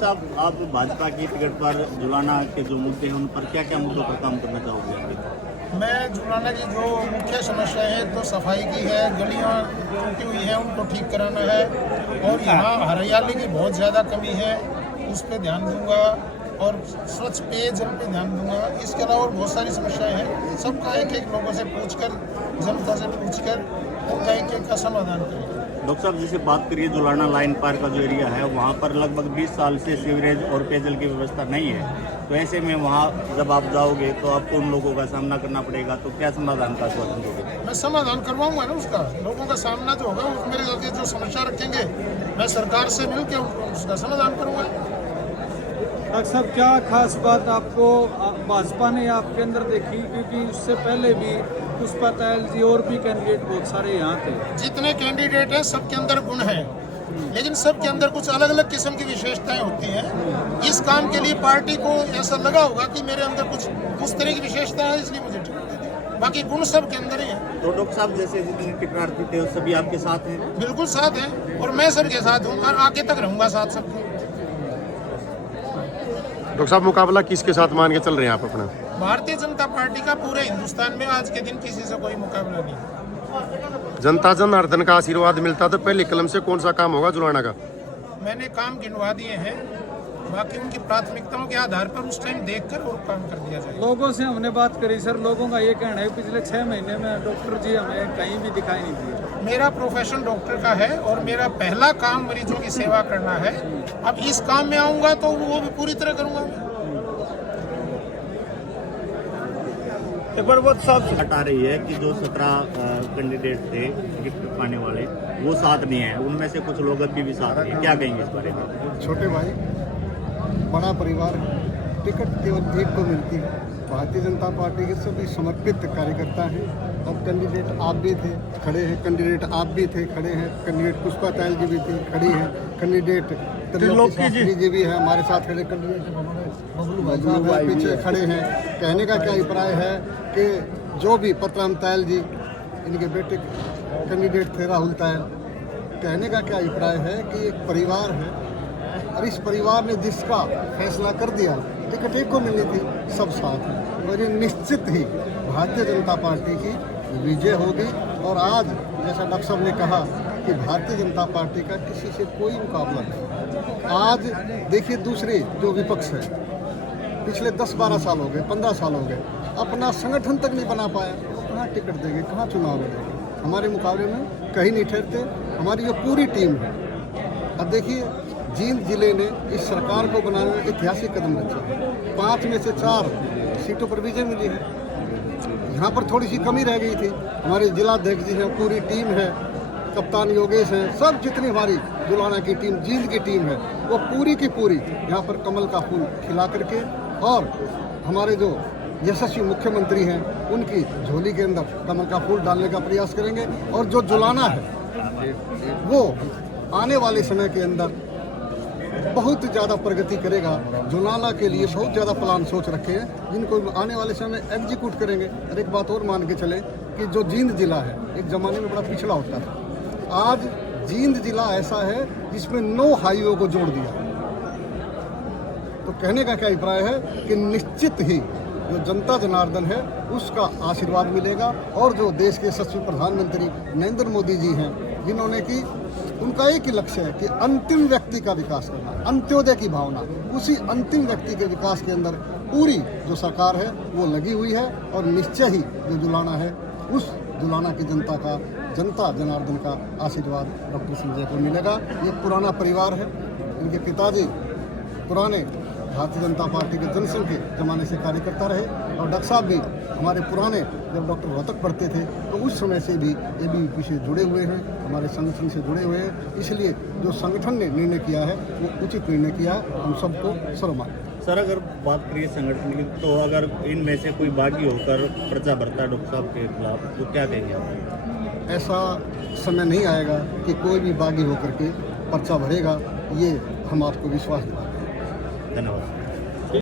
साहब, आप भाजपा की टिकट पर जुलाना के जो मुद्दे हैं उन पर क्या क्या मुद्दों पर काम करना चाहोगे आगे? मैं जुलाना की जो मुख्य समस्या है तो सफाई की है, गलियां टूटी हुई हैं उनको ठीक कराना है और यहाँ हरियाली की बहुत ज़्यादा कमी है, उस पर ध्यान दूंगा और स्वच्छ पेयजल पे ध्यान दूंगा। इसके अलावा और बहुत सारी समस्याएं हैं, सबका एक एक लोगों से पूछकर, जनता से पूछकर उनका एक एक का समाधान करेंगे। डॉक्टर साहब, जैसे बात करिए जुलाना लाइन पार का जो एरिया है वहाँ पर लगभग 20 साल से सीवरेज और पेयजल की व्यवस्था नहीं है, तो ऐसे में वहाँ जब आप जाओगे तो आपको उन लोगों का सामना करना पड़ेगा, तो क्या समाधान का आश्वासन दोगे? मैं समाधान करवाऊंगा ना उसका, लोगों का सामना जो होगा मेरे आगे जो समस्या रखेंगे मैं सरकार से मिलकर उसका समाधान करूंगा। डॉक्टर साहब, क्या खास बात आपको भाजपा ने आपके अंदर देखी, क्योंकि उससे पहले भी पुष्पा तायल जी और भी कैंडिडेट बहुत सारे यहाँ थे। जितने कैंडिडेट हैं सबके अंदर गुण हैं, लेकिन सबके अंदर कुछ अलग अलग किस्म की विशेषताएं होती हैं। इस काम के लिए पार्टी को ऐसा लगा होगा कि मेरे अंदर कुछ उस तरह की विशेषता है, इसलिए मुझे टिकट दे दी। बाकी गुण सबके अंदर ही है। तो डॉक्टर साहब, जैसे जितने टिकटार्थी थे सभी आपके साथ हैं? बिल्कुल साथ हैं और मैं सबके साथ हूँ और आगे तक रहूंगा साथ सबके। डॉक्टर साहब, मुकाबला किसके साथ मान के चल रहे हैं आप अपना? भारतीय जनता पार्टी का पूरे हिंदुस्तान में आज के दिन किसी से कोई मुकाबला नहीं। जनता जनार्दन का आशीर्वाद मिलता तो पहले कलम से कौन सा काम होगा जुलाना का? मैंने काम गिनवा दिए हैं, बाकी उनकी प्राथमिकताओं के आधार पर उस टाइम देखकर और काम कर दिया जाएगा। लोगों से हमने बात करी सर, लोगों का ये कहना है पिछले 6 महीने में डॉक्टर जी हमें कहीं भी दिखाई नहीं दिए। मेरा प्रोफेशन डॉक्टर का है और मेरा पहला काम मरीजों की सेवा करना है। अब इस काम में आऊंगा तो वो भी पूरी तरह करूंगा। एक बार वो साफ हटा रही है कि जो 17 कैंडिडेट थे टिकट पाने वाले वो साथ नहीं है, उनमें से कुछ लोग अभी भी साथ नहीं है, क्या कहेंगे इस बारे में? छोटे भाई, बड़ा परिवार, टिकट केवल एक को मिलती है। भारतीय जनता पार्टी के सभी समर्पित कार्यकर्ता हैं और कैंडिडेट आप भी थे खड़े हैं, कैंडिडेट आप भी थे खड़े हैं, कैंडिडेट पुष्पा तायल जी भी थी खड़ी हैं, कैंडिडेट त्रिलोकी जी भी है हमारे साथ खड़े, कैंडिडेट बबलू भाई साहब पीछे खड़े हैं। कहने का क्या अभिप्राय है कि जो भी पत्रम तायल जी, इनके बेटे कैंडिडेट थे राहुल तायल, कहने का क्या अभिप्राय है कि एक परिवार है और इस परिवार ने जिसका फैसला कर दिया टिकट एक को मिलनी थी, सब साथ हैं और ये निश्चित ही भारतीय जनता पार्टी की विजय होगी। और आज जैसा डॉक्टर साहब ने कहा कि भारतीय जनता पार्टी का किसी से कोई मुकाबला नहीं। आज देखिए दूसरे जो विपक्ष है, पिछले 10-12 साल हो गए, 15 साल हो गए, अपना संगठन तक नहीं बना पाया, वो कहाँ टिकट देंगे, कहाँ चुनाव लड़ेंगे? हमारे मुकाबले में कहीं नहीं ठहरते। हमारी जो पूरी टीम है, अब देखिए जींद जिले ने इस सरकार को बनाने में ऐतिहासिक कदम रखे। 5 में से 4 सीटों पर विजय मिली है। यहाँ पर थोड़ी सी कमी रह गई थी। हमारे जिलाध्यक्ष जी हैं, पूरी टीम है, कप्तान योगेश हैं, सब जितनी हमारी जुलाना की टीम, जींद की टीम है, वो पूरी की पूरी यहाँ पर कमल का फूल खिला करके और हमारे जो यशस्वी मुख्यमंत्री हैं उनकी झोली के अंदर कमल का फूल डालने का प्रयास करेंगे। और जो जुलाना है वो आने वाले समय के अंदर बहुत ज़्यादा प्रगति करेगा। जुलाना के लिए बहुत ज़्यादा प्लान सोच रखे हैं जिनको आने वाले समय एग्जीक्यूट करेंगे। और एक बात और मान के चले कि जो जींद जिला है एक ज़माने में बड़ा पिछड़ा होता था, आज जींद जिला ऐसा है जिसमें 9 हाईवे को जोड़ दिया। तो कहने का क्या अभिप्राय है कि निश्चित ही जो जनता जनार्दन है उसका आशीर्वाद मिलेगा। और जो देश के यशस्वी प्रधानमंत्री नरेंद्र मोदी जी हैं, जिन्होंने कि उनका एक ही लक्ष्य है कि अंतिम व्यक्ति का विकास करना, अंत्योदय की भावना, उसी अंतिम व्यक्ति के विकास के अंदर पूरी जो सरकार है वो लगी हुई है। और निश्चय ही जो जुलाना है उस जुलाना की जनता जनार्दन का आशीर्वाद डॉक्टर संजय को मिलेगा। ये पुराना परिवार है, इनके पिताजी पुराने भारतीय जनता पार्टी के जनसंघ के ज़माने से कार्यकर्ता रहे और डॉक्टर साहब भी हमारे पुराने जब डॉक्टर रोहतक पढ़ते थे तो उस समय से भी ABVP से जुड़े हुए हैं, हमारे संगठन से जुड़े हुए हैं। इसलिए जो संगठन ने निर्णय किया है वो उचित निर्णय किया है, हम सबको सर्वमान्य। सर, अगर बात करिए संगठन की, तो अगर इनमें से कोई बागी होकर पर्चा भरता है डॉक्टर साहब के खिलाफ तो क्या देंगे आप? ऐसा समय नहीं आएगा कि कोई भी बागी होकर के पर्चा भरेगा, ये हम आपको विश्वास दिलाते हैं। धन्यवाद।